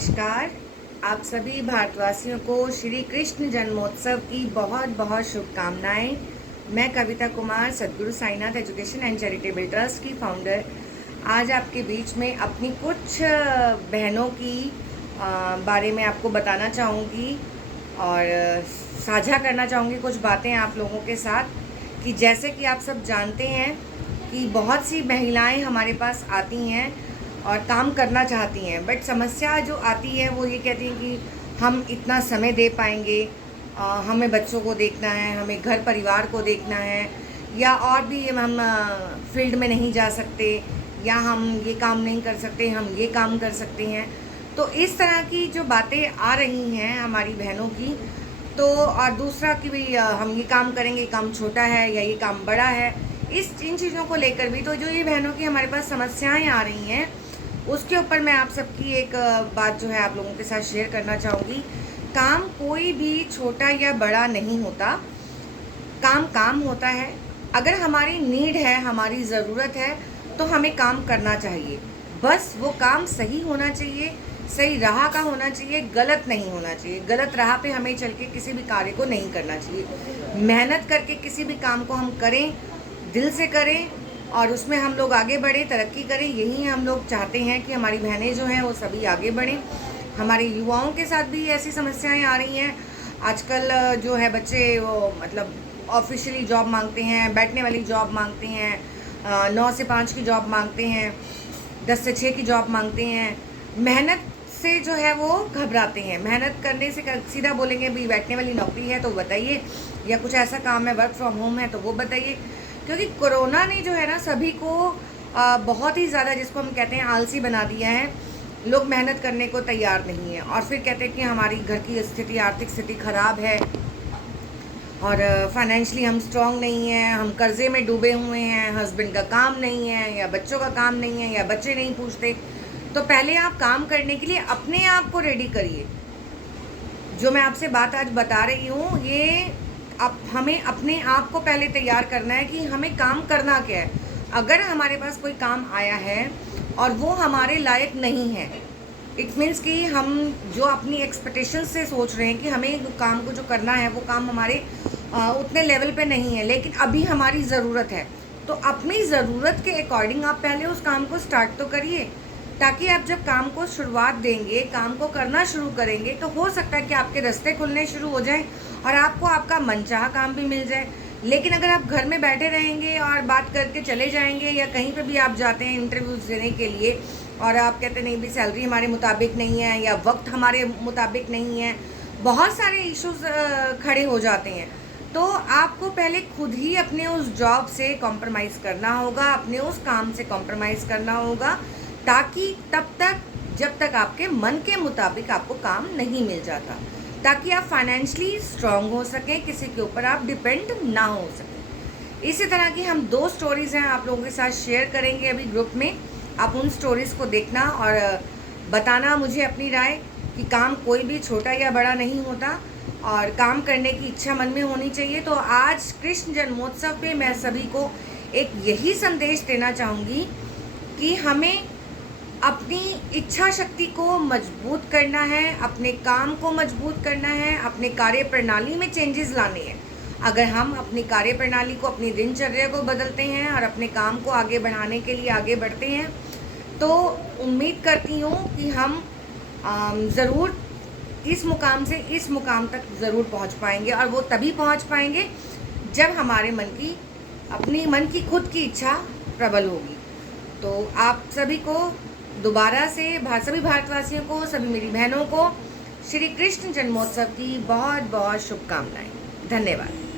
नमस्कार। आप सभी भारतवासियों को श्री कृष्ण जन्मोत्सव की बहुत बहुत शुभकामनाएं। मैं Kavita Kumar, Sadguru Sainath education and charitable trust की फाउंडर, आज आपके बीच में अपनी कुछ बहनों की बारे में आपको बताना चाहूँगी और साझा करना चाहूँगी कुछ बातें आप लोगों के साथ। कि जैसे कि आप सब जानते हैं कि बहुत सी महिलाएं हमारे पास आती हैं और काम करना चाहती हैं, बट समस्या जो आती है वो ये कहती हैं कि हम इतना समय दे पाएंगे, हमें बच्चों को देखना है, हमें घर परिवार को देखना है, या और भी हम फील्ड में नहीं जा सकते, या हम ये काम नहीं कर सकते, हम ये काम कर सकते हैं। तो इस तरह की जो बातें आ रही हैं हमारी बहनों की, तो और दूसरा कि भाई हम ये काम करेंगे, ये काम छोटा है या ये काम बड़ा है, इन चीज़ों को लेकर भी तो जो ये बहनों की हमारे पास समस्याएं आ रही हैं, उसके ऊपर मैं आप सबकी एक बात जो है आप लोगों के साथ शेयर करना चाहूँगी। काम कोई भी छोटा या बड़ा नहीं होता, काम काम होता है। अगर हमारी नीड है, हमारी ज़रूरत है, तो हमें काम करना चाहिए। बस वो काम सही होना चाहिए, सही राह का होना चाहिए, गलत नहीं होना चाहिए। गलत राह पे हमें चल के किसी भी कार्य को नहीं करना चाहिए। मेहनत करके किसी भी काम को हम करें, दिल से करें और उसमें हम लोग आगे बढ़ें, तरक्की करें। यही हम लोग चाहते हैं कि हमारी बहनें जो हैं वो सभी आगे बढ़ें। हमारे युवाओं के साथ भी ऐसी समस्याएं आ रही हैं। आजकल जो है बच्चे वो मतलब ऑफिशियली जॉब मांगते हैं, बैठने वाली जॉब मांगते हैं, 9 से 5 की जॉब मांगते हैं, 10 से 6 की जॉब मांगते हैं। मेहनत से जो है वो घबराते हैं। मेहनत करने से सीधा बोलेंगे भाई बैठने वाली नौकरी है तो बताइए, या कुछ ऐसा काम है वर्क फ्रॉम होम है तो वो बताइए। क्योंकि कोरोना ने जो है ना सभी को बहुत ही ज़्यादा, जिसको हम कहते हैं आलसी बना दिया है। लोग मेहनत करने को तैयार नहीं है और फिर कहते हैं कि हमारी घर की स्थिति, आर्थिक स्थिति ख़राब है और फाइनेंशियली हम स्ट्रांग नहीं हैं, हम कर्जे में डूबे हुए हैं, हस्बैंड का काम नहीं है या बच्चों का काम नहीं है या बच्चे नहीं पूछते। तो पहले आप काम करने के लिए अपने आप को रेडी करिए। जो मैं आपसे बात आज बता रही हूँ, ये अब हमें अपने आप को पहले तैयार करना है कि हमें काम करना क्या है। अगर हमारे पास कोई काम आया है और वो हमारे लायक नहीं है, इट मीन्स कि हम जो अपनी एक्सपेक्टेशन से सोच रहे हैं कि हमें काम को जो करना है वो काम हमारे उतने लेवल पे नहीं है, लेकिन अभी हमारी ज़रूरत है, तो अपनी ज़रूरत के अकॉर्डिंग आप पहले उस काम को स्टार्ट तो करिए। ताकि आप जब काम को शुरुआत देंगे, काम को करना शुरू करेंगे, तो हो सकता है कि आपके रास्ते खुलने शुरू हो जाएं और आपको आपका मनचाहा काम भी मिल जाए। लेकिन अगर आप घर में बैठे रहेंगे और बात करके चले जाएंगे, या कहीं पे भी आप जाते हैं इंटरव्यूज़ देने के लिए और आप कहते नहीं भी सैलरी हमारे मुताबिक नहीं है या वक्त हमारे मुताबिक नहीं है, बहुत सारे इश्यूज़ खड़े हो जाते हैं। तो आपको पहले खुद ही अपने उस जॉब से कॉम्प्रोमाइज़ करना होगा, अपने उस काम से कॉम्प्रोमाइज़ करना होगा, ताकि तब तक जब तक आपके मन के मुताबिक आपको काम नहीं मिल जाता, ताकि आप फाइनेंशियली स्ट्रांग हो सकें, किसी के ऊपर आप डिपेंड ना हो सकें। इसी तरह की हम 2 स्टोरीज़ हैं आप लोगों के साथ शेयर करेंगे अभी ग्रुप में। आप उन स्टोरीज़ को देखना और बताना मुझे अपनी राय कि काम कोई भी छोटा या बड़ा नहीं होता और काम करने की इच्छा मन में होनी चाहिए। तो आज कृष्ण जन्मोत्सव पे मैं सभी को एक यही संदेश देना चाहूँगी कि हमें अपनी इच्छा शक्ति को मजबूत करना है, अपने काम को मजबूत करना है, अपने कार्य प्रणाली में चेंजेस लाने हैं। अगर हम अपनी कार्य प्रणाली को, अपनी दिनचर्या को बदलते हैं और अपने काम को आगे बढ़ाने के लिए आगे बढ़ते हैं, तो उम्मीद करती हूँ कि हम ज़रूर इस मुकाम से इस मुकाम तक ज़रूर पहुँच पाएंगे। और वो तभी पहुँच पाएंगे जब हमारे अपनी मन की खुद की इच्छा प्रबल होगी। तो आप सभी को दोबारा से सभी भारतवासियों को, सभी मेरी बहनों को श्री कृष्ण जन्मोत्सव की बहुत बहुत शुभकामनाएं। धन्यवाद।